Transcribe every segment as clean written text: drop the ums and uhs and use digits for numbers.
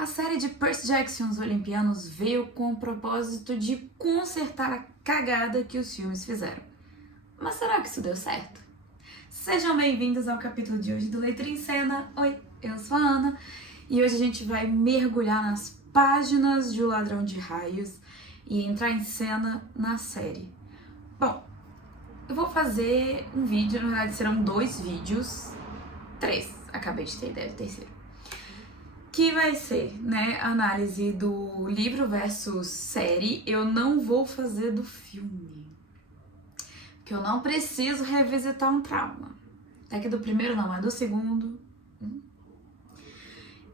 A série de Percy Jackson e os Olimpianos veio com o propósito de consertar a cagada que os filmes fizeram. Mas será que isso deu certo? Sejam bem-vindos ao capítulo de hoje do Leitura em Cena. Oi, eu sou a Ana e hoje a gente vai mergulhar nas páginas de O Ladrão de Raios e entrar em cena na série. Bom, eu vou fazer um vídeo, na verdade serão 2 vídeos, 3, acabei de ter ideia do terceiro, que vai ser, né, análise do livro versus série. Eu não vou fazer do filme, porque eu não preciso revisitar um trauma. É que do primeiro não, é do segundo.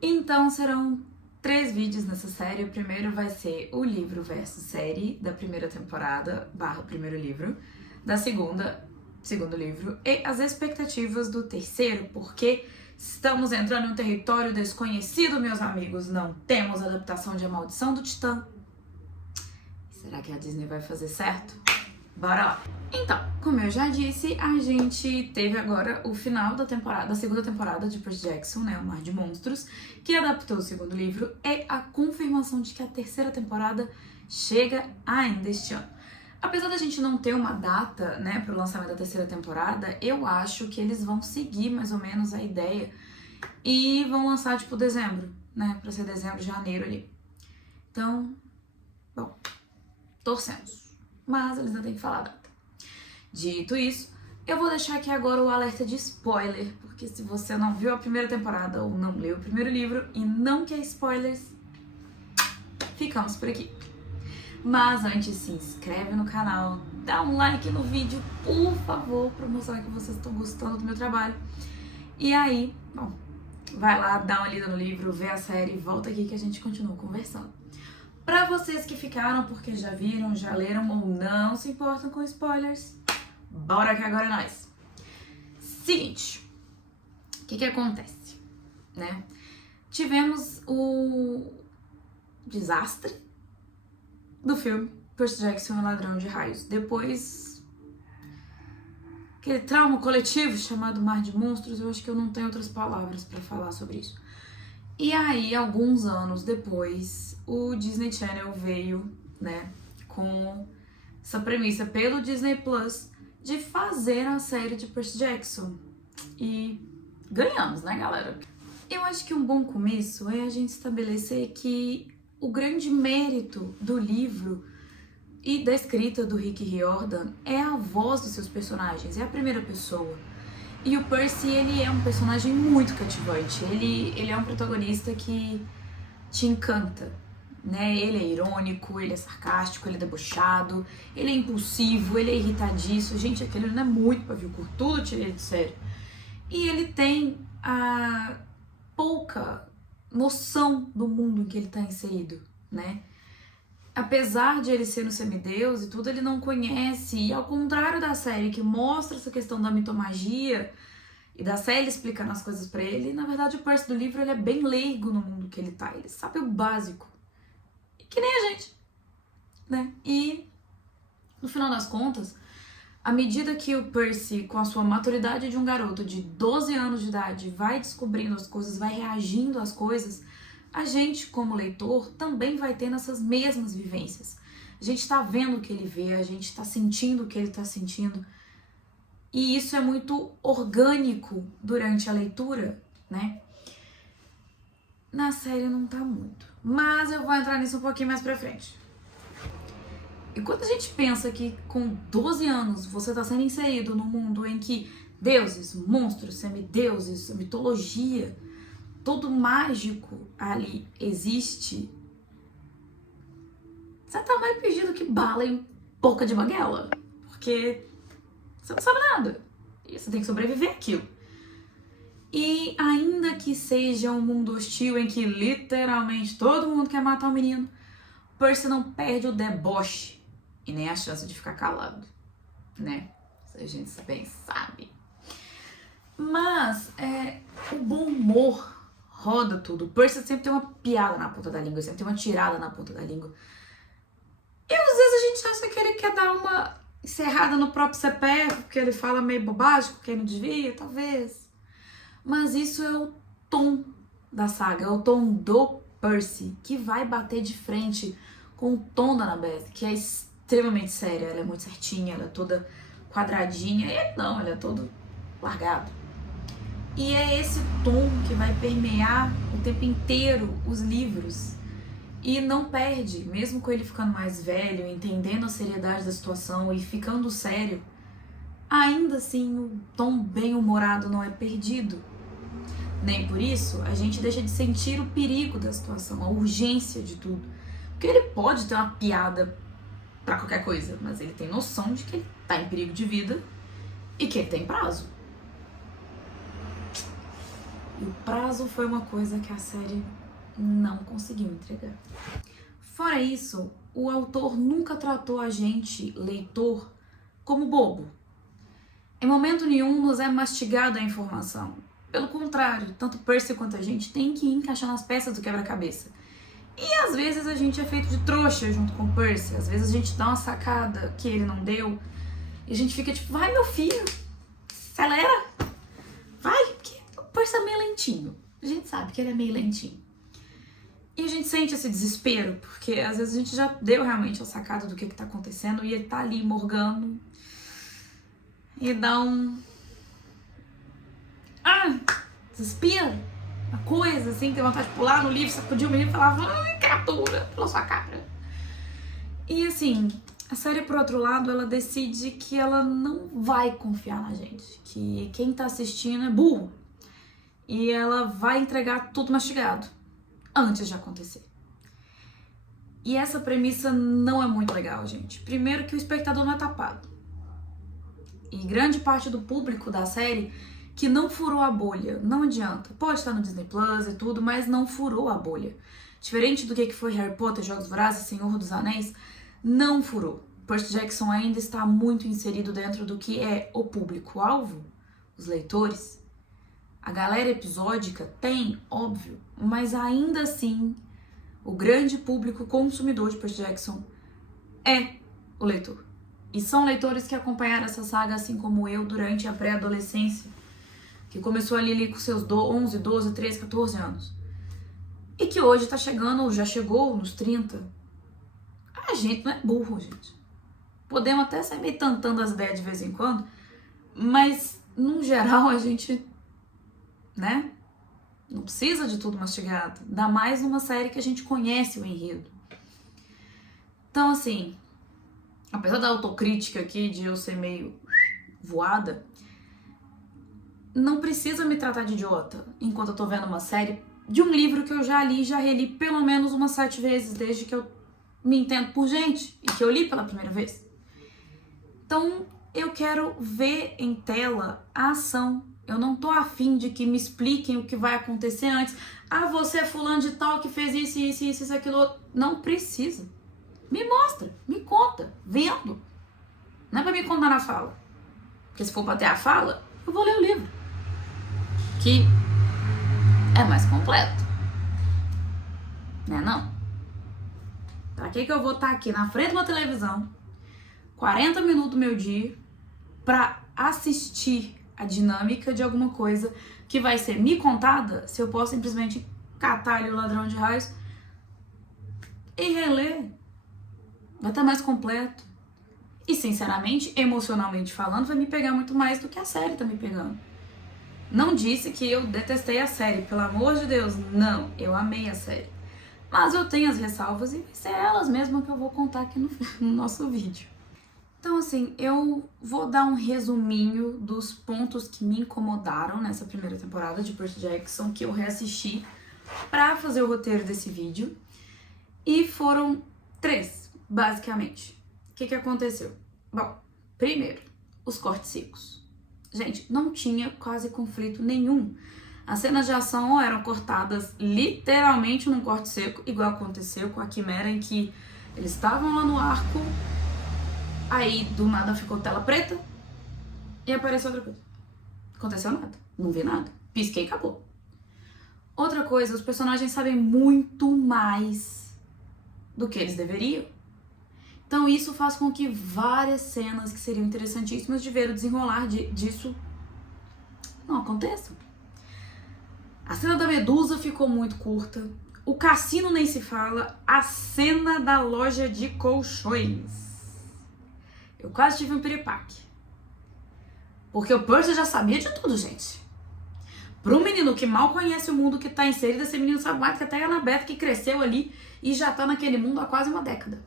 Então serão 3 vídeos nessa série. O primeiro vai ser o livro versus série da primeira temporada, / primeiro livro, da segunda, segundo livro, e as expectativas do terceiro, porque estamos entrando em um território desconhecido, meus amigos. Não temos adaptação de A Maldição do Titã. Será que a Disney vai fazer certo? Bora lá! Então, como eu já disse, a gente teve agora o final da temporada, da segunda temporada de Percy Jackson, né, O Mar de Monstros, que adaptou o segundo livro, e a confirmação de que a terceira temporada chega ainda este ano. Apesar da gente não ter uma data, né, para o lançamento da terceira temporada, eu acho que eles vão seguir mais ou menos a ideia e vão lançar tipo dezembro, né, para ser dezembro, janeiro ali. Então, bom, torcemos. Mas eles não têm que falar a data. Dito isso, eu vou deixar aqui agora o alerta de spoiler, porque se você não viu a primeira temporada ou não leu o primeiro livro e não quer spoilers, ficamos por aqui. Mas antes, se inscreve no canal, dá um like no vídeo, por favor, para mostrar que vocês estão gostando do meu trabalho. E aí, bom, vai lá, dá uma lida no livro, vê a série, volta aqui que a gente continua conversando. Pra vocês que ficaram porque já viram, já leram ou não se importam com spoilers, bora que agora é nóis. Seguinte, o que acontece, né? Tivemos o desastre do filme Percy Jackson e o Ladrão de Raios. Depois, aquele trauma coletivo chamado Mar de Monstros, eu acho que eu não tenho outras palavras pra falar sobre isso. E aí, alguns anos depois, o Disney Channel veio, né, com essa premissa pelo Disney Plus de fazer a série de Percy Jackson. E ganhamos, né, galera? Eu acho que um bom começo é a gente estabelecer que o grande mérito do livro e da escrita do Rick Riordan é a voz dos seus personagens, é a primeira pessoa. E o Percy, ele é um personagem muito cativante, ele é um protagonista que te encanta, né? Ele é irônico, ele é sarcástico, ele é debochado, ele é impulsivo, ele é irritadiço. Gente, aquele não é muito pavio curto, tudo tira ele de sério. E ele tem a pouca noção do mundo em que ele está inserido, né? Apesar de ele ser um semideus e tudo, ele não conhece, e ao contrário da série que mostra essa questão da mitomagia e da série explicando as coisas pra ele, na verdade o Percy do livro ele é bem leigo no mundo que ele tá, ele sabe o básico, que nem a gente, né? E no final das contas, à medida que o Percy, com a sua maturidade de um garoto de 12 anos de idade, vai descobrindo as coisas, vai reagindo às coisas, a gente, como leitor, também vai tendo essas mesmas vivências. A gente tá vendo o que ele vê, a gente tá sentindo o que ele tá sentindo. E isso é muito orgânico durante a leitura, né? Na série não tá muito. Mas eu vou entrar nisso um pouquinho mais pra frente. E quando a gente pensa que com 12 anos você tá sendo inserido num mundo em que deuses, monstros, semideuses, mitologia, todo mágico ali existe, você tá mais perdido que bala em boca de banguela, porque você não sabe nada e você tem que sobreviver àquilo. E ainda que seja um mundo hostil em que literalmente todo mundo quer matar o menino, Percy não perde o deboche e nem a chance de ficar calado, né? Isso a gente bem sabe. Mas o bom humor roda tudo. O Percy sempre tem uma piada na ponta da língua, sempre tem uma tirada na ponta da língua. E às vezes a gente acha que ele quer dar uma encerrada no próprio CPF, porque ele fala meio bobagem, porque não devia, talvez. Mas isso é o tom da saga, é o tom do Percy, que vai bater de frente com o tom da Annabeth, que é extremamente séria, ela é muito certinha, ela é toda quadradinha, e ele não, ele é todo largado. E é esse tom que vai permear o tempo inteiro os livros. E não perde, mesmo com ele ficando mais velho, entendendo a seriedade da situação e ficando sério, ainda assim o tom bem-humorado não é perdido. Nem por isso a gente deixa de sentir o perigo da situação, a urgência de tudo. Porque ele pode ter uma piada pra qualquer coisa, mas ele tem noção de que ele tá em perigo de vida e que ele tem prazo. E o prazo foi uma coisa que a série não conseguiu entregar. Fora isso, o autor nunca tratou a gente, leitor, como bobo. Em momento nenhum nos é mastigada a informação. Pelo contrário, tanto Percy quanto a gente tem que ir encaixando as peças do quebra-cabeça. E às vezes a gente é feito de trouxa junto com Percy, às vezes a gente dá uma sacada que ele não deu, e a gente fica tipo, vai meu filho, acelera, vai, porque o Percy é meio lentinho. A gente sabe que ele é meio lentinho. E a gente sente esse desespero, porque às vezes a gente já deu realmente a sacada do que tá acontecendo e ele tá ali morgando. E dá um... desespero. Uma coisa assim, tem vontade de pular no livro, sacudir o menino e falar, ai, criatura, pela sua cara. E assim, a série, por outro lado, ela decide que ela não vai confiar na gente. Que quem tá assistindo é burro. E ela vai entregar tudo mastigado antes de acontecer. E essa premissa não é muito legal, gente. Primeiro que o espectador não é tapado. E grande parte do público da série que não furou a bolha, não adianta. Pode estar no Disney Plus e tudo, mas não furou a bolha. Diferente do que foi Harry Potter, Jogos Vorazes, Senhor dos Anéis, não furou. Percy Jackson ainda está muito inserido dentro do que é o público-alvo, os leitores. A galera episódica tem, óbvio, mas ainda assim, o grande público consumidor de Percy Jackson é o leitor. E são leitores que acompanharam essa saga, assim como eu, durante a pré-adolescência, que começou ali com seus 11, 12, 13, 14 anos. E que hoje tá chegando, ou já chegou nos 30. A gente não é burro, gente. Podemos até sair meio tantando as ideias de vez em quando, mas, no geral, a gente... né? Não precisa de tudo mastigado. Ainda mais numa série que a gente conhece o enredo. Então, assim, apesar da autocrítica aqui, de eu ser meio voada, não precisa me tratar de idiota enquanto eu tô vendo uma série de um livro que eu já li, já reli pelo menos umas 7 vezes, desde que eu me entendo por gente e que eu li pela primeira vez. Então, eu quero ver em tela a ação. Eu não tô afim de que me expliquem o que vai acontecer antes. Ah, você é fulano de tal que fez isso, aquilo outro. Não precisa. Me mostra, me conta, vendo. Não é pra me contar na fala. Porque se for pra ter a fala, eu vou ler o livro. Que é mais completo. Né não? Pra que eu vou estar aqui na frente de uma televisão, 40 minutos do meu dia, pra assistir a dinâmica de alguma coisa que vai ser me contada, se eu posso simplesmente catar ali o Ladrão de Raios e reler? Vai estar mais completo. E, sinceramente, emocionalmente falando, vai me pegar muito mais do que a série tá me pegando. Não disse que eu detestei a série, pelo amor de Deus, não, eu amei a série. Mas eu tenho as ressalvas e vai ser elas mesmas que eu vou contar aqui no nosso vídeo. Então, assim, eu vou dar um resuminho dos pontos que me incomodaram nessa primeira temporada de Percy Jackson, que eu reassisti pra fazer o roteiro desse vídeo. E foram 3, basicamente. O que aconteceu? Bom, primeiro, os cortes secos. Gente, não tinha quase conflito nenhum. As cenas de ação ou eram cortadas literalmente num corte seco, igual aconteceu com a Quimera, em que eles estavam lá no arco, aí do nada ficou tela preta e apareceu outra coisa. Aconteceu nada, não vi nada, pisquei e acabou. Outra coisa, os personagens sabem muito mais do que eles deveriam. Então isso faz com que várias cenas que seriam interessantíssimas de ver o desenrolar disso não aconteçam. A cena da Medusa ficou muito curta. O cassino nem se fala, a cena da loja de colchões. Eu quase tive um piripaque. Porque o Percy já sabia de tudo, gente. Para um menino que mal conhece o mundo que tá inserido, esse menino sabe mais que até a Annabeth, que cresceu ali e já tá naquele mundo há quase uma década.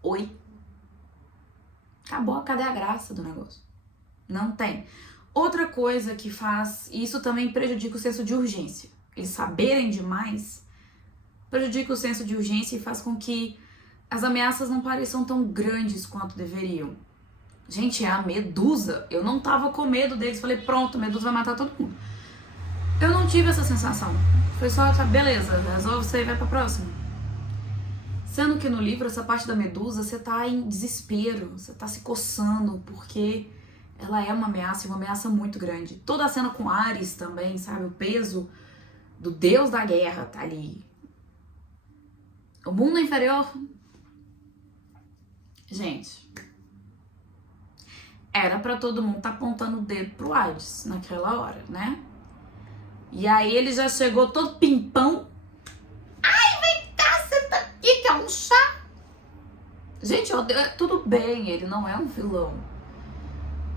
Oi? Acabou, cadê a graça do negócio? Não tem. Outra coisa que faz, e isso também prejudica o senso de urgência. Eles saberem demais prejudica o senso de urgência e faz com que as ameaças não pareçam tão grandes quanto deveriam. Gente, é a Medusa. Eu não tava com medo deles. Falei, pronto, a Medusa vai matar todo mundo. Eu não tive essa sensação. Foi só, tá, beleza, resolve isso aí e vai pra próxima. Sendo que no livro, essa parte da Medusa, você tá em desespero, você tá se coçando, porque ela é uma ameaça, e uma ameaça muito grande. Toda a cena com Ares também, sabe? O peso do deus da guerra tá ali. O mundo inferior... Gente... Era pra todo mundo tá apontando o dedo pro Hades naquela hora, né? E aí ele já chegou todo pimpão. Ai, vem cá, senta aqui, quer um chá? Gente, tudo bem, ele não é um vilão.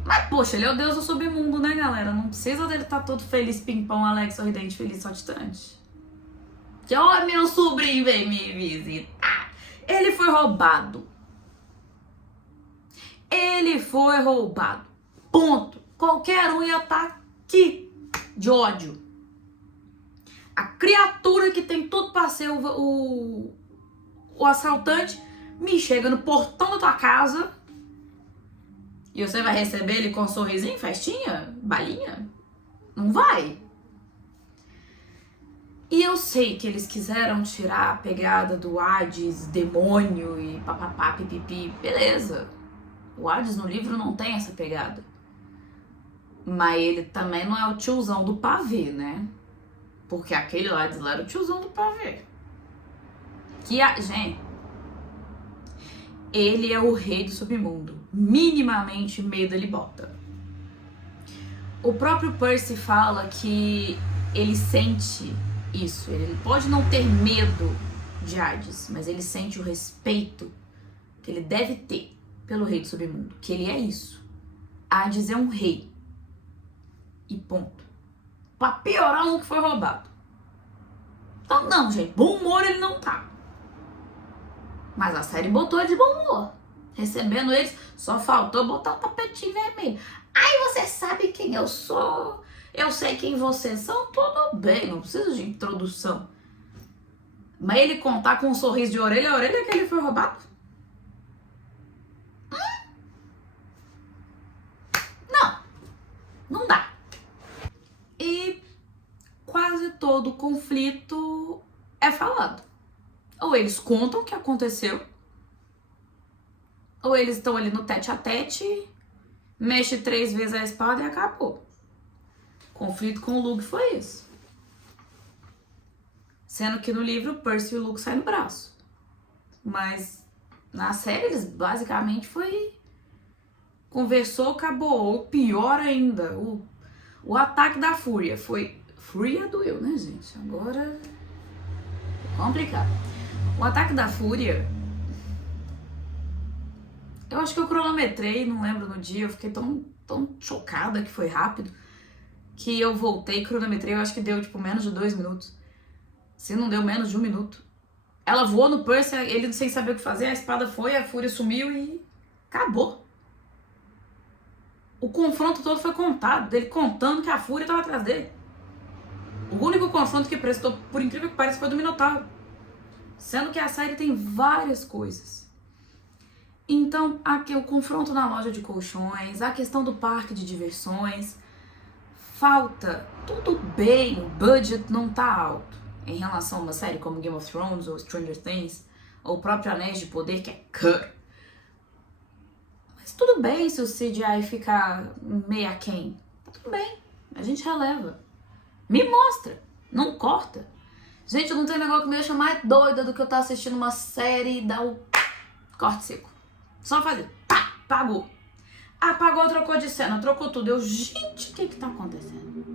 Mas, poxa, ele é o deus do submundo, né, galera? Não precisa dele estar todo feliz, pimpão, alegre, sorridente, feliz, saltitante. Que, ó, meu sobrinho veio me visitar. Ele foi roubado. Ele foi roubado. Ponto. Qualquer um ia estar aqui de ódio. A criatura que tem tudo pra ser o assaltante me chega no portão da tua casa e você vai receber ele com um sorrisinho, festinha, balinha? Não vai. E eu sei que eles quiseram tirar a pegada do Hades, demônio e papapá, pipipi. Beleza. O Hades no livro não tem essa pegada. Mas ele também não é o tiozão do pavê, né? Porque aquele Hades lá era o tiozão do pavê. Gente, ele é o rei do submundo. Minimamente medo ele bota. O próprio Percy fala que ele sente isso. Ele pode não ter medo de Hades, mas ele sente o respeito que ele deve ter pelo rei do submundo, que ele é isso. Hades é um rei. E ponto. Pra piorar, um que foi roubado. Então, não, gente, bom humor ele não tá. Mas a série botou ele de bom humor. Recebendo eles, só faltou botar o tapetinho vermelho. Ai, você sabe quem eu sou. Eu sei quem vocês são. Tudo bem, não precisa de introdução. Mas ele contar com um sorriso de orelha a orelha que ele foi roubado? Não dá. E quase todo conflito é falado. Ou eles contam o que aconteceu, ou eles estão ali no tete a tete, mexe 3 vezes a espada e acabou. Conflito com o Luke foi isso. Sendo que no livro Percy e o Luke saem no braço. Mas na série eles basicamente foi... Conversou, acabou. Ou pior ainda, o ataque da Fúria foi... Fúria doeu, né, gente? Agora é complicado. O ataque da Fúria... Eu acho que eu cronometrei, não lembro no dia. Eu fiquei tão chocada que foi rápido. Que eu voltei, cronometrei, eu acho que deu tipo menos de 2 minutos. Se não deu menos de 1 minuto. Ela voou no Percy, ele sem saber o que fazer, a espada foi, a Fúria sumiu e acabou. O confronto todo foi contado, dele contando que a Fúria estava atrás dele. O único confronto que prestou, por incrível que pareça, foi do Minotauro. Sendo que a série tem várias coisas. Então, aqui o confronto na loja de colchões, a questão do parque de diversões, falta, tudo bem, o budget não tá alto em relação a uma série como Game of Thrones ou Stranger Things, ou o próprio Anéis de Poder, que é caro. Mas tudo bem se o CGI ficar meio aquém. Tá tudo bem, a gente releva. Me mostra, não corta. Gente, não tem negócio que me deixa mais doida do que eu estar assistindo uma série e dar o corte seco. Só fazer, pá, apagou. Apagou, trocou de cena, trocou tudo. Gente, o que tá acontecendo?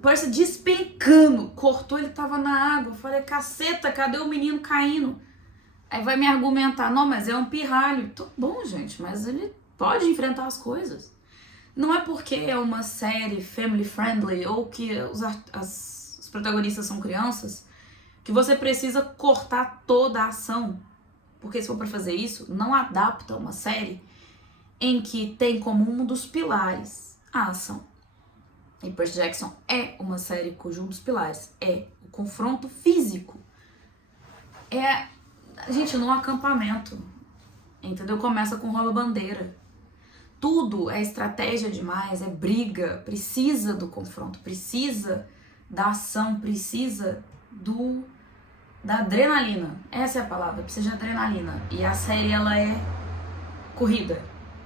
Percy despencando, cortou, ele tava na água. Eu falei, caceta, cadê o menino caindo? Aí vai me argumentar, não, mas é um pirralho. Tô bom, gente, mas ele pode enfrentar as coisas. Não é porque é uma série family friendly ou que os protagonistas são crianças que você precisa cortar toda a ação. Porque se for pra fazer isso, não adapta uma série em que tem como um dos pilares a ação. E Percy Jackson é uma série cujo um dos pilares é o confronto físico. Gente, num acampamento, entendeu? Começa com rouba bandeira. Tudo é estratégia demais, é briga, precisa do confronto, precisa da ação, precisa da adrenalina. Essa é a palavra, precisa de adrenalina. E a série, ela é corrida.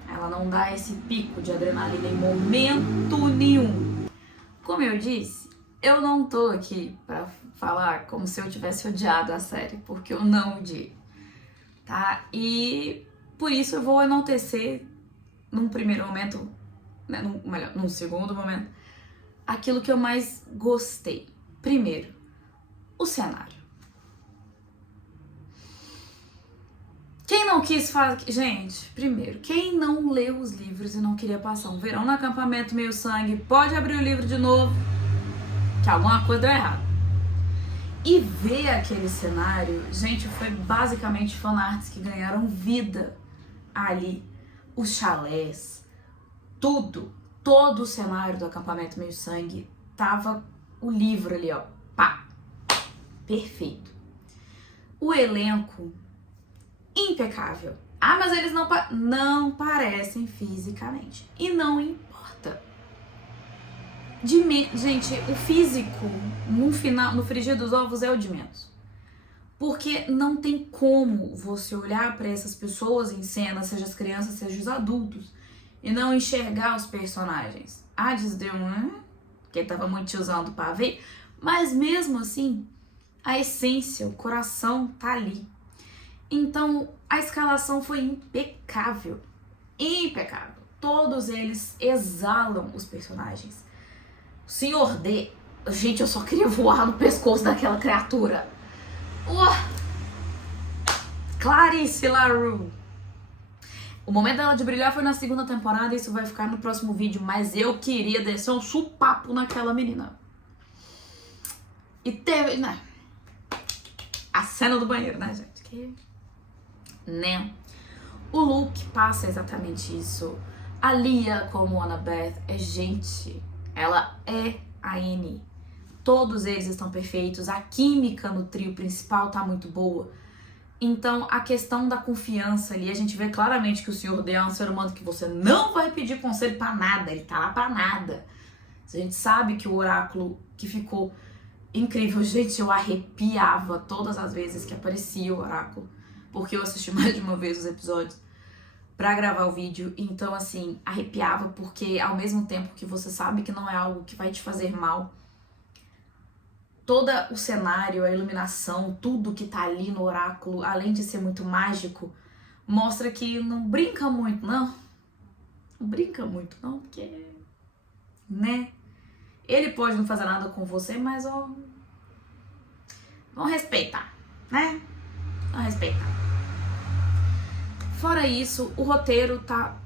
Ela não dá esse pico de adrenalina em momento nenhum. Como eu disse, eu não tô aqui pra falar como se eu tivesse odiado a série, porque eu não odiei, tá? E por isso eu vou enaltecer num primeiro momento, né, num segundo momento, aquilo que eu mais gostei. Primeiro, o cenário. Quem não quis fazer... Gente, primeiro, quem não leu os livros e não queria passar um verão no acampamento meio sangue, pode abrir o livro de novo, que alguma coisa deu errado. E ver aquele cenário, gente, foi basicamente fanarts que ganharam vida ali. Os chalés, tudo, todo o cenário do acampamento meio sangue, tava o livro ali, ó, pá, perfeito. O elenco, impecável. Ah, mas eles não parecem fisicamente. E não importa. Gente, o físico, no frigir dos ovos, é o de menos. Porque não tem como você olhar para essas pessoas em cena, seja as crianças, seja os adultos, e não enxergar os personagens. Hades deu que tava muito tiozão do pavê, mas mesmo assim, a essência, o coração tá ali. Então, a escalação foi impecável. Impecável. Todos eles exalam os personagens. O Senhor D. Gente, eu só queria voar no pescoço daquela criatura. Clarice LaRue. O momento dela de brilhar foi na segunda temporada, isso vai ficar no próximo vídeo, mas eu queria descer um supapo naquela menina. E teve, né? A cena do banheiro, né, gente? Né? O Luke passa exatamente isso. A Lia, como Annabeth, gente, ela é a Annie. Todos eles estão perfeitos, a química no trio principal tá muito boa. Então, a questão da confiança ali, a gente vê claramente que o Senhor D é um ser humano que você não vai pedir conselho pra nada, ele tá lá pra nada. A gente sabe que o oráculo que ficou incrível, gente, eu arrepiava todas as vezes que aparecia o oráculo, porque eu assisti mais de uma vez os episódios pra gravar o vídeo, então assim, arrepiava, porque ao mesmo tempo que você sabe que não é algo que vai te fazer mal, todo o cenário, a iluminação, tudo que tá ali no oráculo, além de ser muito mágico, mostra que não brinca muito, não. Não brinca muito, não, porque, né? Ele pode não fazer nada com você, mas, ó, vamos respeitar, né? Vamos respeitar. Fora isso, o roteiro tá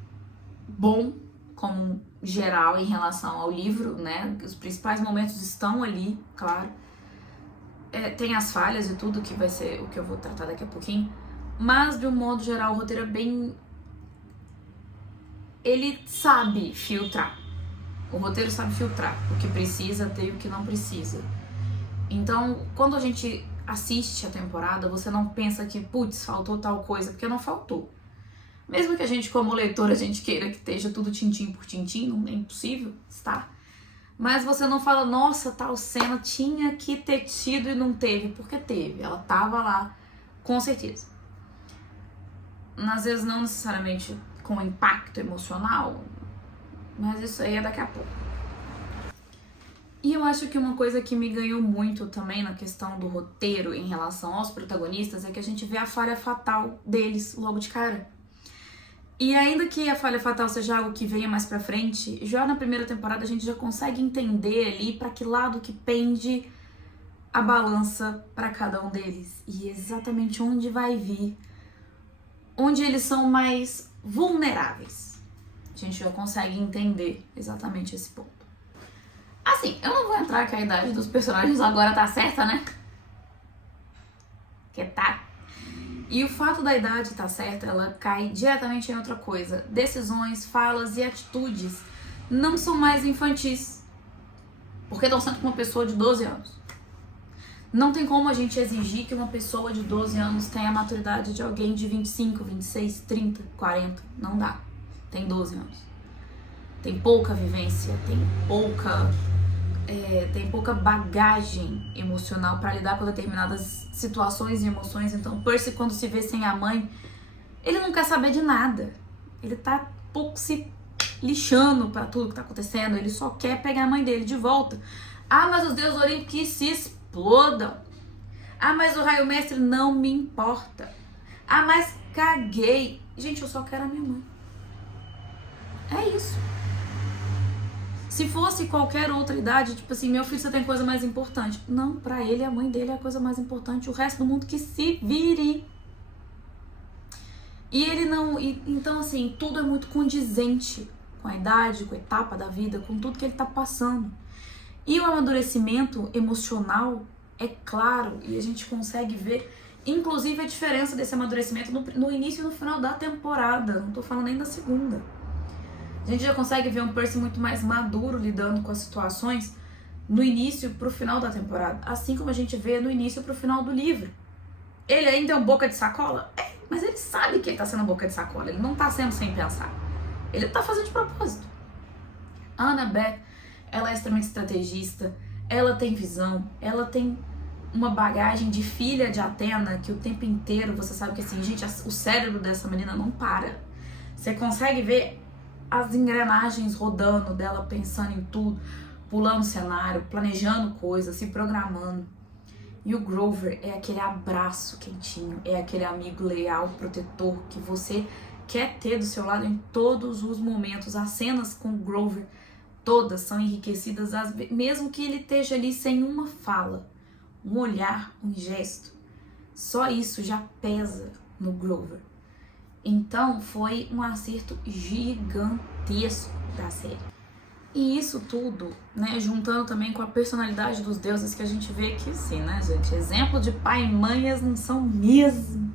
bom, como geral, em relação ao livro, né? Os principais momentos estão ali, claro. Tem as falhas e tudo, que vai ser o que eu vou tratar daqui a pouquinho. Mas, de um modo geral, o roteiro é bem... Ele sabe filtrar. O roteiro sabe filtrar o que precisa ter e o que não precisa. Então, quando a gente assiste a temporada, você não pensa que, putz, faltou tal coisa, porque não faltou. Mesmo que a gente, como leitor, a gente queira que esteja tudo tintim por tintim, não é impossível, está. Mas você não fala, nossa, tal cena tinha que ter tido e não teve, porque teve. Ela tava lá, com certeza. Às vezes não necessariamente com impacto emocional, mas isso aí é daqui a pouco. E eu acho que uma coisa que me ganhou muito também na questão do roteiro em relação aos protagonistas é que a gente vê a falha fatal deles logo de cara. E ainda que a falha fatal seja algo que venha mais pra frente, já na primeira temporada a gente já consegue entender ali pra que lado que pende a balança pra cada um deles. E exatamente onde vai vir, onde eles são mais vulneráveis. A gente já consegue entender exatamente esse ponto. Assim, eu não vou entrar que a idade dos personagens agora tá certa, né? Que tá. E o fato da idade estar certa, ela cai diretamente em outra coisa. Decisões, falas e atitudes não são mais infantis. Porque estão sendo com uma pessoa de 12 anos. Não tem como a gente exigir que uma pessoa de 12 anos tenha a maturidade de alguém de 25, 26, 30, 40. Não dá. Tem 12 anos. Tem pouca vivência, tem pouca bagagem emocional para lidar com determinadas situações e emoções. Então, Percy, quando se vê sem a mãe, ele não quer saber de nada. Ele tá pouco se lixando para tudo que tá acontecendo. Ele só quer pegar a mãe dele de volta. Ah, mas os deuses olímpicos que se explodam. Ah, mas o raio mestre não me importa. Ah, mas caguei. Gente, eu só quero a minha mãe. É isso. Se fosse qualquer outra idade, tipo assim, meu filho, você tem coisa mais importante. Não, pra ele, a mãe dele é a coisa mais importante. O resto do mundo que se vire. E ele não... então, assim, tudo é muito condizente com a idade, com a etapa da vida, com tudo que ele tá passando. E o amadurecimento emocional é claro, e a gente consegue ver, inclusive, a diferença desse amadurecimento no início e no final da temporada. Não tô falando nem da segunda. A gente já consegue ver um Percy muito mais maduro lidando com as situações no início pro final da temporada. Assim como a gente vê no início pro final do livro. Ele ainda é um boca de sacola? É, mas ele sabe que ele tá sendo boca de sacola. Ele não tá sendo sem pensar. Ele tá fazendo de propósito. A Annabeth, ela é extremamente estrategista. Ela tem visão. Ela tem uma bagagem de filha de Atena que o tempo inteiro você sabe que assim, gente, o cérebro dessa menina não para. Você consegue ver as engrenagens rodando dela, pensando em tudo, pulando cenário, planejando coisas, se programando. E o Grover é aquele abraço quentinho, é aquele amigo leal, protetor, que você quer ter do seu lado em todos os momentos. As cenas com o Grover, todas são enriquecidas, mesmo que ele esteja ali sem uma fala, um olhar, um gesto. Só isso já pesa no Grover. Então foi um acerto gigantesco da série. E isso tudo, né, juntando também com a personalidade dos deuses que a gente vê aqui, sim, né, gente? Exemplo de pai e mãe, eles não são mesmo.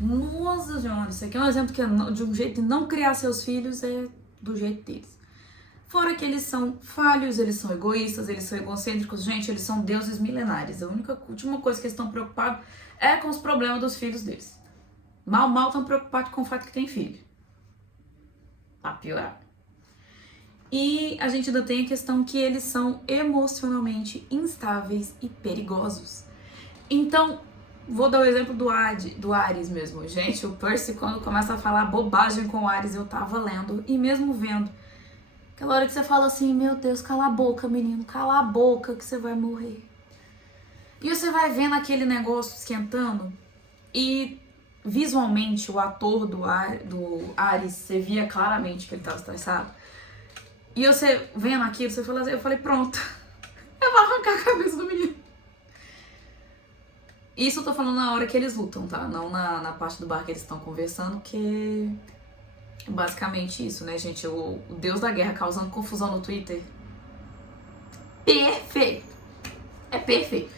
Nossa senhora, isso aqui é um exemplo que de um jeito de não criar seus filhos é do jeito deles. Fora que eles são falhos, eles são egoístas, eles são egocêntricos, gente, eles são deuses milenares. A última coisa que eles estão preocupados é com os problemas dos filhos deles. Mal estão preocupados com o fato que tem filho. Pra piorar. E a gente ainda tem a questão que eles são emocionalmente instáveis e perigosos. Então, vou dar o exemplo do Ares mesmo. Gente, o Percy, quando começa a falar bobagem com o Ares, eu tava lendo e mesmo vendo. Aquela hora que você fala assim, meu Deus, cala a boca, menino, cala a boca que você vai morrer. E você vai vendo aquele negócio esquentando e visualmente o ator do Ares, você via claramente que ele estava estressado. E você vendo aquilo, você fala assim, eu falei, pronto, eu vou arrancar a cabeça do menino. Isso eu tô falando na hora que eles lutam, tá? Não na parte do bar que eles estão conversando, que é basicamente isso, né, gente? O deus da guerra causando confusão no Twitter. Perfeito! É perfeito.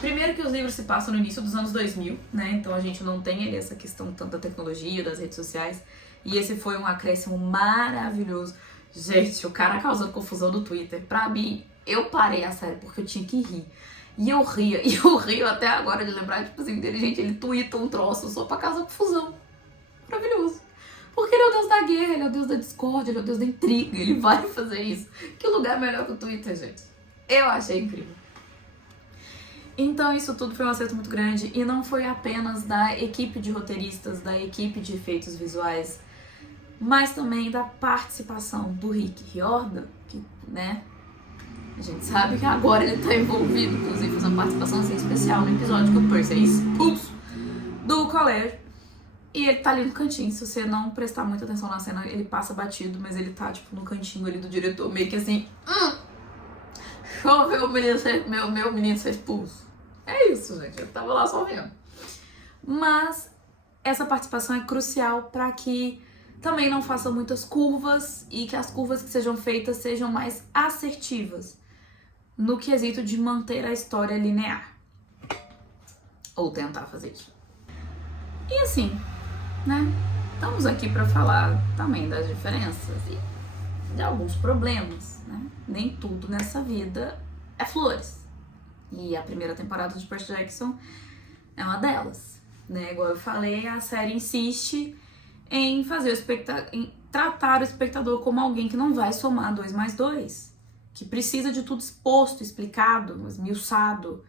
Primeiro que os livros se passam no início dos anos 2000, né? Então a gente não tem essa questão tanto da tecnologia, das redes sociais. E esse foi um acréscimo maravilhoso. Gente, o cara causando confusão no Twitter. Pra mim, eu parei a série porque eu tinha que rir. E eu rio até agora de lembrar, tipo assim, dele, gente, ele twita um troço só pra causar confusão. Maravilhoso. Porque ele é o deus da guerra, ele é o deus da discórdia, ele é o deus da intriga, ele vai fazer isso. Que lugar melhor que o Twitter, gente? Eu achei incrível. Então isso tudo foi um acerto muito grande e não foi apenas da equipe de roteiristas, da equipe de efeitos visuais, mas também da participação do Rick Riordan, que, né, a gente sabe que agora ele tá envolvido, inclusive fez uma participação assim especial no episódio que o Percy é expulso do colégio. E ele tá ali no cantinho, se você não prestar muita atenção na cena, ele passa batido, mas ele tá, tipo, no cantinho ali do diretor, meio que assim, deixa eu ver meu menino ser expulso. É isso, gente, eu tava lá só vendo. Mas essa participação é crucial para que também não façam muitas curvas e que as curvas que sejam feitas sejam mais assertivas no quesito de manter a história linear. Ou tentar fazer isso. E assim, né? Estamos aqui para falar também das diferenças e de alguns problemas, né? Nem tudo nessa vida é flores. E a primeira temporada de Percy Jackson é uma delas, né? Igual eu falei, a série insiste em fazer em tratar o espectador como alguém que não vai somar 2 mais 2, que precisa de tudo exposto, explicado, esmiuçado.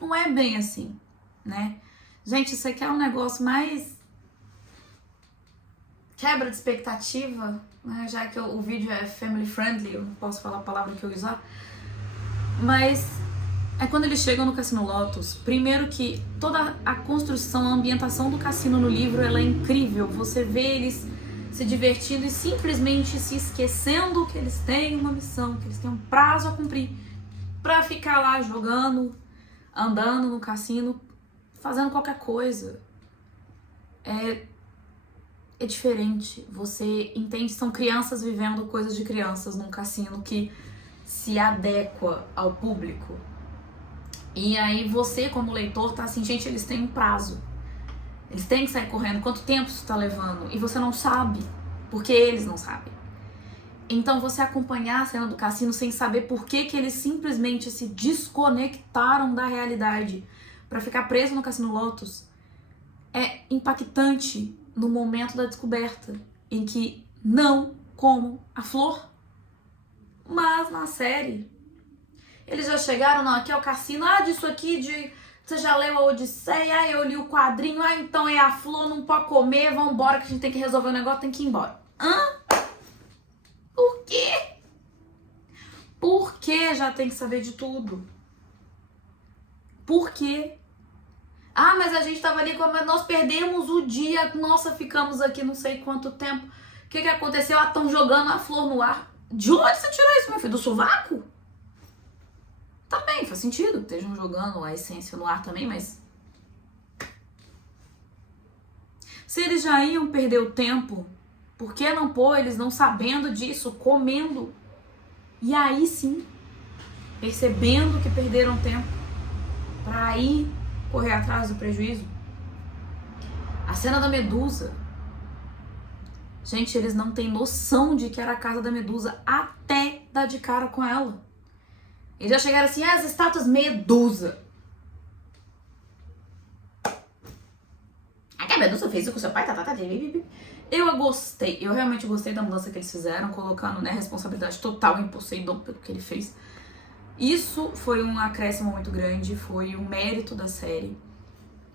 Não é bem assim, né? Gente, isso aqui é um negócio mais quebra de expectativa, né? Já que o vídeo é family friendly, eu não posso falar a palavra que eu usar. Mas é quando eles chegam no Cassino Lotus, primeiro que toda a construção, a ambientação do cassino no livro, ela é incrível. Você vê eles se divertindo e simplesmente se esquecendo que eles têm uma missão, que eles têm um prazo a cumprir pra ficar lá jogando, andando no cassino, fazendo qualquer coisa. É diferente. Você entende, são crianças vivendo coisas de crianças num cassino que se adequa ao público. E aí você, como leitor, tá assim, gente, eles têm um prazo. Eles têm que sair correndo. Quanto tempo isso tá levando? E você não sabe, porque eles não sabem. Então você acompanhar a cena do cassino sem saber por que eles simplesmente se desconectaram da realidade pra ficar preso no Cassino Lotus é impactante no momento da descoberta, em que não como a flor. Mas na série eles já chegaram, não, aqui é o cassino, disso aqui, você já leu a Odisseia, eu li o quadrinho, então é a flor, não pode comer, vambora que a gente tem que resolver o negócio, tem que ir embora. Por quê? Por que já tem que saber de tudo? Por quê? Mas a gente tava ali, nós perdemos o dia, nossa, ficamos aqui não sei quanto tempo. O que aconteceu? Estão jogando a flor no ar. De onde você tirou isso, meu filho? Do sovaco? Tá bem, faz sentido, estejam jogando a essência no ar também, mas... Se eles já iam perder o tempo, por que não pôr eles não sabendo disso, comendo? E aí sim, percebendo que perderam tempo, pra aí correr atrás do prejuízo? A cena da Medusa. Gente, eles não têm noção de que era a casa da Medusa até dar de cara com ela. Eles já chegaram assim, as estátuas Medusa. A Medusa fez isso com seu pai, Eu gostei, eu realmente gostei da mudança que eles fizeram, colocando, né, responsabilidade total em Poseidon pelo que ele fez. Isso foi um acréscimo muito grande, foi um mérito da série,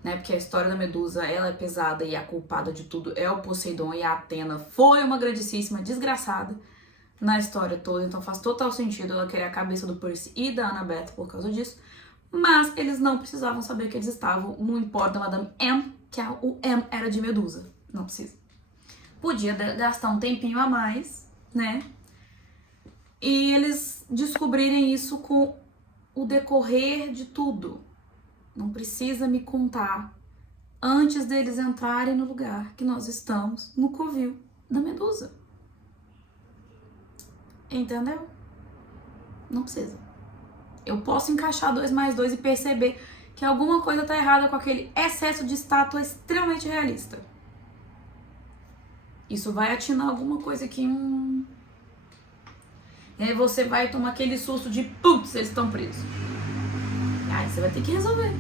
né, porque a história da Medusa, ela é pesada e a culpada de tudo é o Poseidon, e a Atena foi uma grandíssima desgraçada na história toda, então faz total sentido ela querer a cabeça do Percy e da Annabeth por causa disso, mas eles não precisavam saber que eles estavam no empório da Madame M, que o M era de Medusa, não precisa. Podia gastar um tempinho a mais, né, e eles descobrirem isso com o decorrer de tudo. Não precisa me contar antes deles entrarem no lugar que nós estamos, no covil da Medusa. Entendeu? Não precisa. Eu posso encaixar 2 mais 2 e perceber que alguma coisa tá errada com aquele excesso de estátua extremamente realista. Isso vai atinar alguma coisa aqui. E aí você vai tomar aquele susto de putz, eles estão presos. Aí você vai ter que resolver.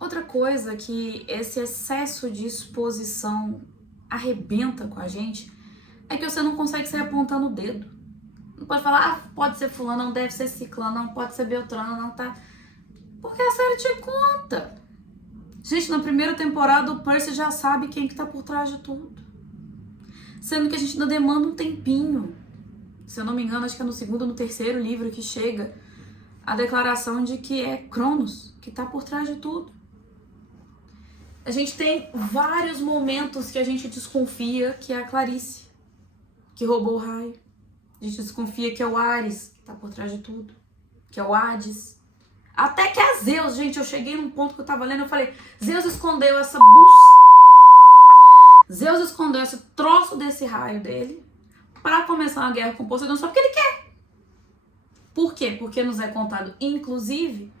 Outra coisa que esse excesso de exposição arrebenta com a gente é que você não consegue sair apontando o dedo. Não pode falar, pode ser fulano, não deve ser ciclano, não pode ser beltrano, não tá... Porque a série te conta. Gente, na primeira temporada o Percy já sabe quem que tá por trás de tudo. Sendo que a gente ainda demanda um tempinho. Se eu não me engano, acho que é no segundo ou no terceiro livro que chega a declaração de que é Cronos que tá por trás de tudo. A gente tem vários momentos que a gente desconfia que é a Clarice, que roubou o raio. A gente desconfia que é o Ares, que tá por trás de tudo. Que é o Hades. Até que é Zeus, gente. Eu cheguei num ponto que eu tava lendo, eu falei, Zeus escondeu essa Zeus escondeu esse troço desse raio dele pra começar uma guerra com Poseidon só porque ele quer. Por quê? Porque nos é contado, inclusive,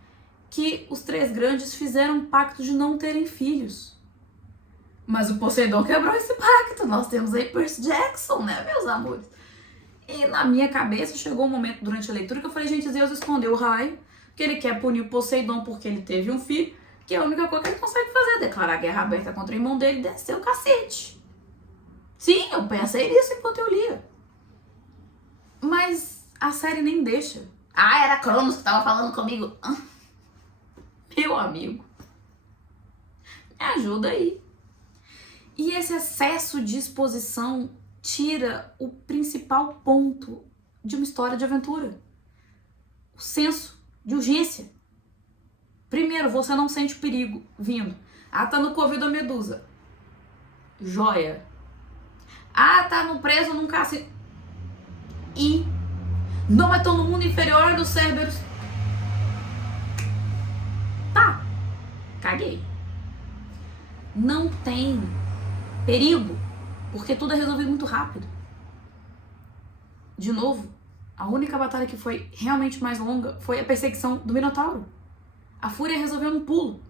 que os três grandes fizeram um pacto de não terem filhos. Mas o Poseidon quebrou esse pacto. Nós temos aí Percy Jackson, né, meus amores? E na minha cabeça chegou um momento durante a leitura que eu falei, gente, Zeus escondeu o raio, que ele quer punir o Poseidon porque ele teve um filho, que é a única coisa que ele consegue fazer, declarar guerra aberta contra o irmão dele e descer o cacete. Sim, eu pensei nisso enquanto eu lia. Mas a série nem deixa. Ah, era Cronos que tava falando comigo. Meu amigo, me ajuda aí. E esse excesso de exposição tira o principal ponto de uma história de aventura. O senso de urgência. Primeiro, você não sente o perigo vindo. Ah, tá no Covid da Medusa. Joia. Ah, tá no preso num cassino. E não, mas estão no mundo inferior dos Cerberus. Tá. Caguei. Não tem perigo, porque tudo é resolvido muito rápido. De novo, a única batalha que foi realmente mais longa foi a perseguição do Minotauro. A Fúria resolveu num pulo.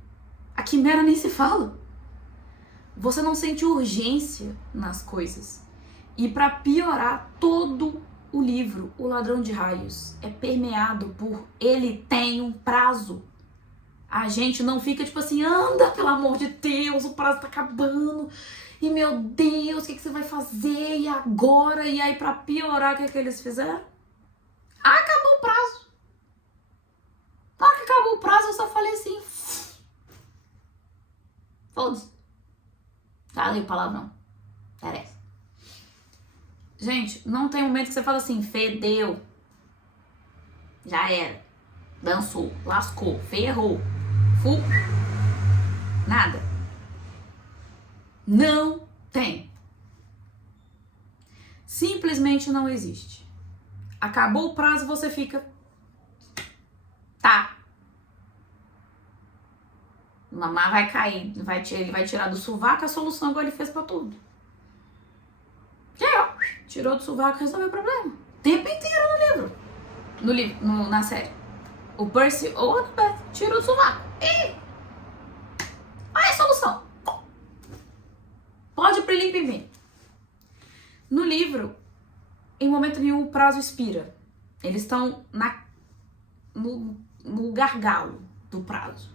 A Quimera nem se fala. Você não sente urgência nas coisas. E pra piorar, todo o livro, O Ladrão de Raios, é permeado por ele tem um prazo. A gente não fica tipo assim, anda, pelo amor de Deus, o prazo tá acabando. E meu Deus, o que você vai fazer? E agora? E aí, pra piorar, o que eles fizeram? Acabou o prazo. Na hora que acabou o prazo, eu só falei assim. Foda-se. Falei palavrão. Interessa. Gente, não tem momento que você fala assim, fedeu. Já era. Dançou, lascou, ferrou. Nada. Não tem. Simplesmente não existe. Acabou o prazo, você fica... Tá. Mamá vai cair. Ele vai tirar do sovaco a solução igual ele fez pra tudo. Tirou do sovaco e resolveu o problema. O tempo inteiro no livro. Na série. O Percy ou a Annabeth tirou do sovaco. E... olha a solução. Pode ir pro limpe. No livro, em momento nenhum o prazo expira. Eles estão no gargalo do prazo.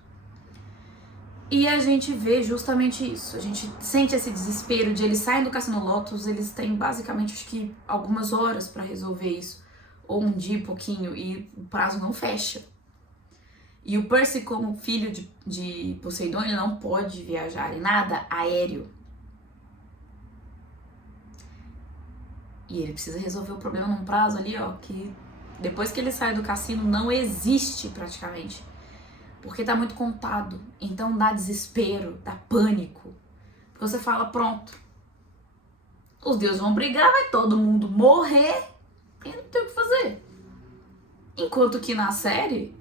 E a gente vê justamente isso. A gente sente esse desespero de eles saem do Cassino Lotus, eles têm basicamente, acho que, algumas horas pra resolver isso. Ou um dia e pouquinho, e o prazo não fecha. E o Percy, como filho de Poseidon, ele não pode viajar em nada aéreo. E ele precisa resolver o problema num prazo ali, ó, que depois que ele sai do cassino não existe praticamente. Porque tá muito contado. Então dá desespero, dá pânico. Porque você fala, pronto. Os deuses vão brigar, vai todo mundo morrer e não tem o que fazer. Enquanto que na série,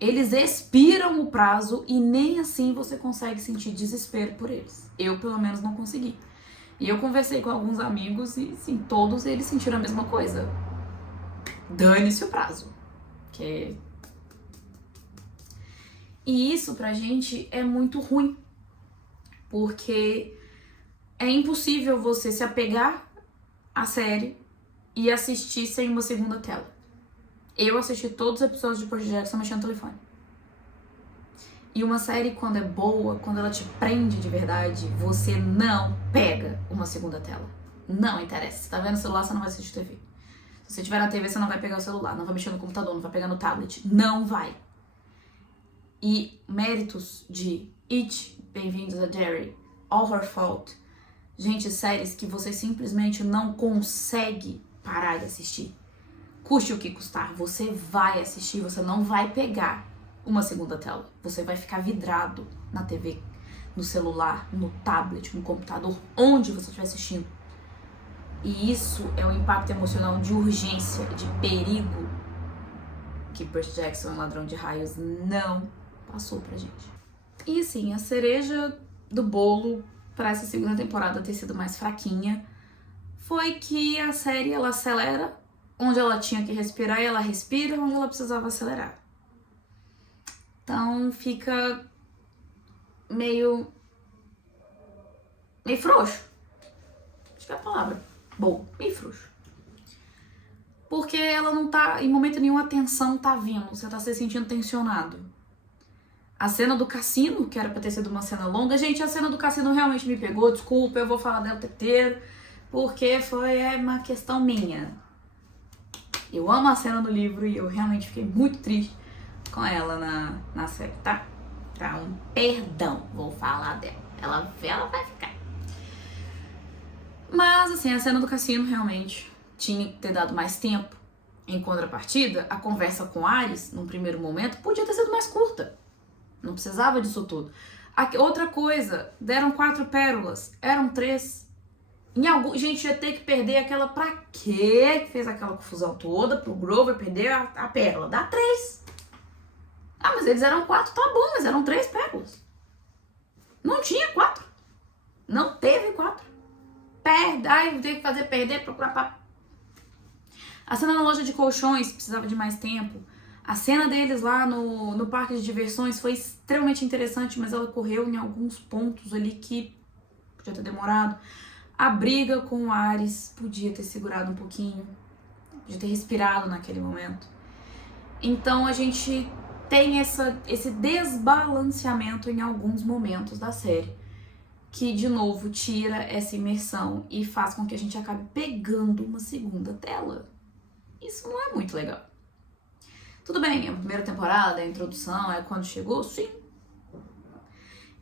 eles expiram o prazo e nem assim você consegue sentir desespero por eles. Eu, pelo menos, não consegui. E eu conversei com alguns amigos e, sim, todos eles sentiram a mesma coisa. Dane-se o prazo. E isso pra gente é muito ruim. Porque é impossível você se apegar à série e assistir sem uma segunda tela. Eu assisti todos os episódios de Percy Jackson mexendo no telefone. E uma série, quando é boa, quando ela te prende de verdade, você não pega uma segunda tela. Não interessa. Se tá vendo o celular, você não vai assistir TV. Se você tiver na TV, você não vai pegar o celular, não vai mexer no computador, não vai pegar no tablet. Não vai. E méritos de It, Bem-vindos a Derry, All Her Fault. Gente, séries que você simplesmente não consegue parar de assistir. Custe o que custar, você vai assistir, você não vai pegar uma segunda tela. Você vai ficar vidrado na TV. no celular, no tablet, no computador, onde você estiver assistindo. E isso é o impacto emocional de urgência, de perigo que Percy Jackson, um ladrão de raios, não passou pra gente. E assim, a cereja do bolo para essa segunda temporada ter sido mais fraquinha foi que a série ela acelera onde ela tinha que respirar e ela respira onde ela precisava acelerar. Então fica meio frouxo. Acho que é a palavra. Bom, meio frouxo. Porque ela não tá, em momento nenhum a tensão tá vindo, você tá se sentindo tensionado. A cena do cassino, que era pra ter sido uma cena longa, gente, a cena do cassino realmente me pegou, desculpa, eu vou falar dela o tempo inteiro, porque foi uma questão minha. Eu amo a cena do livro e eu realmente fiquei muito triste com ela na série, tá? Então, perdão, vou falar dela. Ela vai ficar. Mas, assim, a cena do cassino realmente tinha que ter dado mais tempo. Em contrapartida, a conversa com Ares, num primeiro momento, podia ter sido mais curta. Não precisava disso tudo. Outra coisa, deram 4 pérolas, eram 3. Gente, ia ter que perder aquela pra quê? Que fez aquela confusão toda pro Grover perder a pérola. Dá 3. Ah, mas eles eram 4, tá bom, mas eram 3 pérolas. Não tinha 4. Não teve 4. Perde. Ai, tem que fazer perder, procurar. A cena na loja de colchões precisava de mais tempo. A cena deles lá no parque de diversões foi extremamente interessante, mas ela correu em alguns pontos ali que podia ter demorado. A briga com o Ares podia ter segurado um pouquinho, podia ter respirado naquele momento. Então a gente tem esse desbalanceamento em alguns momentos da série, que de novo tira essa imersão e faz com que a gente acabe pegando uma segunda tela. Isso não é muito legal. Tudo bem, a primeira temporada, a introdução, é quando chegou, sim.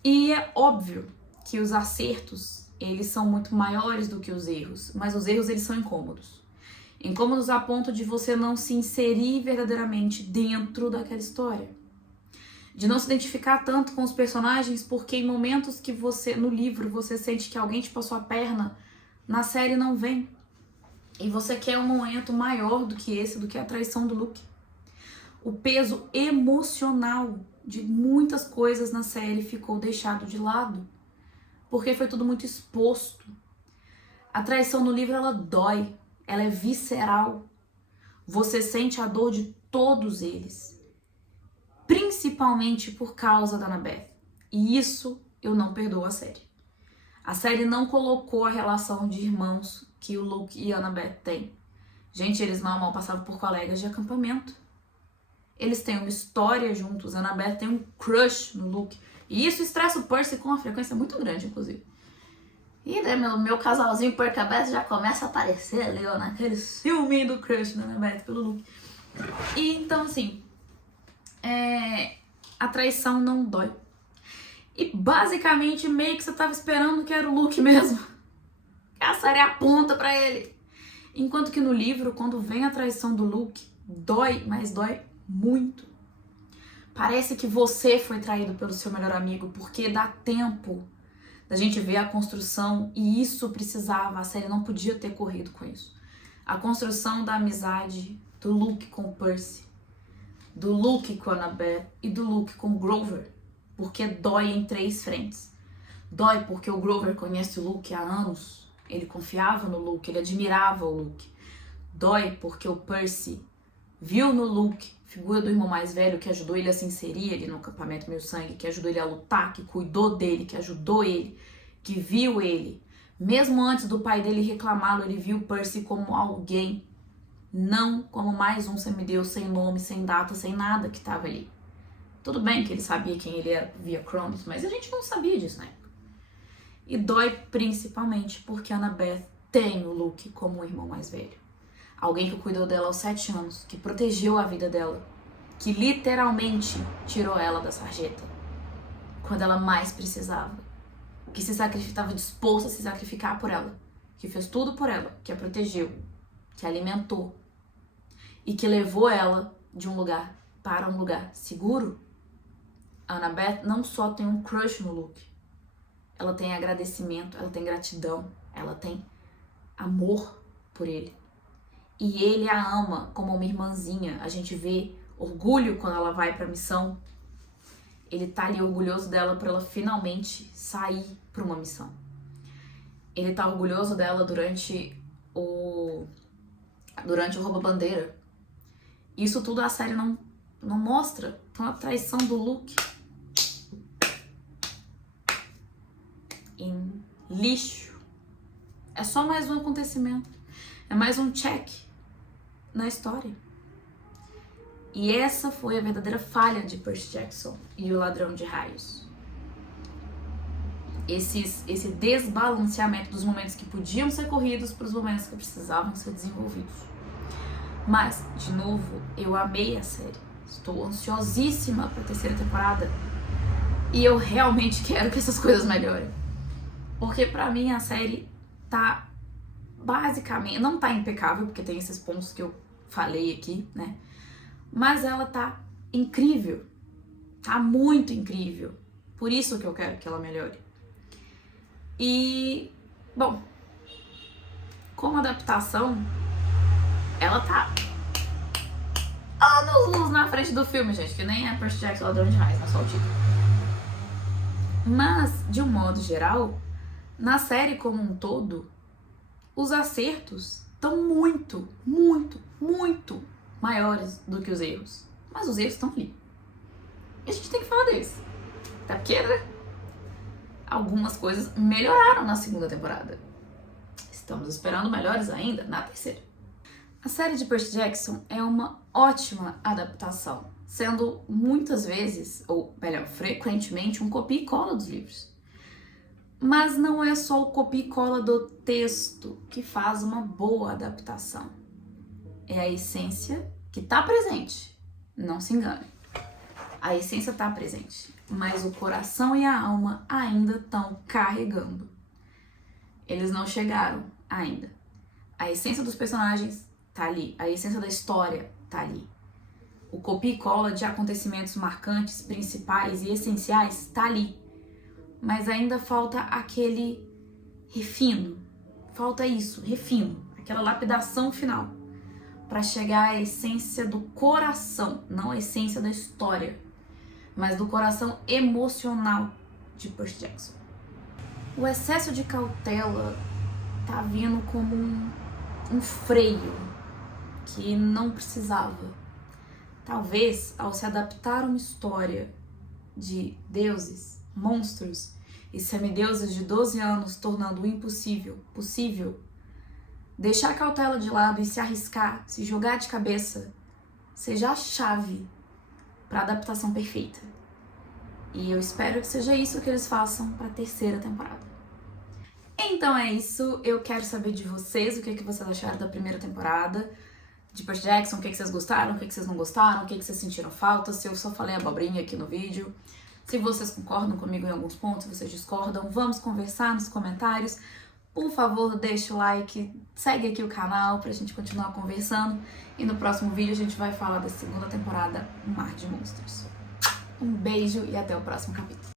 E é óbvio que os acertos, eles são muito maiores do que os erros, mas os erros, eles são incômodos. Incômodos a ponto de você não se inserir verdadeiramente dentro daquela história. De não se identificar tanto com os personagens, porque em momentos que você, no livro, você sente que alguém te passou a perna, na série não vem. E você quer um momento maior do que esse, do que a traição do Luke. O peso emocional de muitas coisas na série ficou deixado de lado, porque foi tudo muito exposto. A traição no livro, ela dói, ela é visceral. Você sente a dor de todos eles, principalmente por causa da Annabeth. E isso eu não perdoo a série. A série não colocou a relação de irmãos que o Luke e a Annabeth têm. Gente, eles mal passavam por colegas de acampamento. Eles têm uma história juntos, a Annabeth tem um crush no Luke. E isso estressa o Percy com uma frequência muito grande, inclusive. E né, meu casalzinho Percy já começa a aparecer ali, ó, naquele ciúminho do crush da Annabeth pelo Luke. E então, assim, a traição não dói. E basicamente, meio que você tava esperando que era o Luke mesmo. Que a série aponta pra ele. Enquanto que no livro, quando vem a traição do Luke, dói, mas dói muito. Parece que você foi traído pelo seu melhor amigo, porque dá tempo da gente ver a construção, e isso precisava, a série não podia ter corrido com isso. A construção da amizade do Luke com o Percy, do Luke com a Annabeth e do Luke com o Grover, porque dói em 3 frentes. Dói porque o Grover conhece o Luke há anos, ele confiava no Luke, ele admirava o Luke. Dói porque o Percy viu no Luke, figura do irmão mais velho, que ajudou ele a se inserir ali no acampamento Meio Sangue, que ajudou ele a lutar, que cuidou dele, que ajudou ele, que viu ele. Mesmo antes do pai dele reclamá-lo, ele viu Percy como alguém, não como mais um semideus sem nome, sem data, sem nada que estava ali. Tudo bem que ele sabia quem ele era via Cronos, mas a gente não sabia disso na época. E dói principalmente porque a Annabeth tem o Luke como o irmão mais velho. Alguém que cuidou dela aos 7 anos, que protegeu a vida dela, que literalmente tirou ela da sarjeta quando ela mais precisava, que se sacrificava, disposto a se sacrificar por ela, que fez tudo por ela, que a protegeu, que a alimentou e que levou ela de um lugar para um lugar seguro. A Annabeth não só tem um crush no Luke, ela tem agradecimento, ela tem gratidão, ela tem amor por ele. E ele a ama como uma irmãzinha. A gente vê orgulho quando ela vai pra missão. Ele tá ali orgulhoso dela por ela finalmente sair pra uma missão. Ele tá orgulhoso dela durante o rouba-bandeira. Isso tudo a série não mostra. Então a traição do Luke em lixo. É só mais um acontecimento. É mais um check na história. E essa foi a verdadeira falha de Percy Jackson e o Ladrão de Raios. Esse desbalanceamento dos momentos que podiam ser corridos para os momentos que precisavam ser desenvolvidos. Mas, de novo, eu amei a série. Estou ansiosíssima para a terceira temporada. E eu realmente quero que essas coisas melhorem. Porque pra mim a série tá basicamente... Não tá impecável, porque tem esses pontos que eu falei aqui, né? Mas ela tá incrível. Tá muito incrível. Por isso que eu quero que ela melhore. E, bom, como adaptação, ela tá anos-luz na frente do filme, gente, que nem é Percy Jackson Ladrão de Raios, não é só o título. Mas, de um modo geral, na série como um todo, os acertos estão muito, muito, muito maiores do que os erros. Mas os erros estão ali. E a gente tem que falar deles. Até porque, né? Algumas coisas melhoraram na segunda temporada. Estamos esperando melhores ainda na terceira. A série de Percy Jackson é uma ótima adaptação, sendo muitas vezes, ou melhor, frequentemente, um copia e cola dos livros. Mas não é só o copia e cola do texto que faz uma boa adaptação. É a essência que está presente. Não se engane. A essência está presente, mas o coração e a alma ainda estão carregando. Eles não chegaram ainda. A essência dos personagens tá ali. A essência da história tá ali. O copia e cola de acontecimentos marcantes, principais e essenciais tá ali. Mas ainda falta aquele refino. Falta isso, refino. Aquela lapidação final. Para chegar à essência do coração. Não a essência da história. Mas do coração emocional de Percy Jackson. O excesso de cautela tá vindo como um freio que não precisava. Talvez, ao se adaptar a uma história de deuses, monstros e semideuses de 12 anos tornando o impossível possível, deixar a cautela de lado e se arriscar, se jogar de cabeça, seja a chave para a adaptação perfeita. E eu espero que seja isso que eles façam para a terceira temporada. Então é isso, eu quero saber de vocês o que vocês acharam da primeira temporada de Percy Jackson, o que vocês gostaram, o que vocês não gostaram, o que vocês sentiram falta, se eu só falei abobrinha aqui no vídeo, se vocês concordam comigo em alguns pontos, se vocês discordam, vamos conversar nos comentários. Por favor, deixa o like, segue aqui o canal pra gente continuar conversando e no próximo vídeo a gente vai falar da segunda temporada Mar de Monstros. Um beijo e até o próximo capítulo.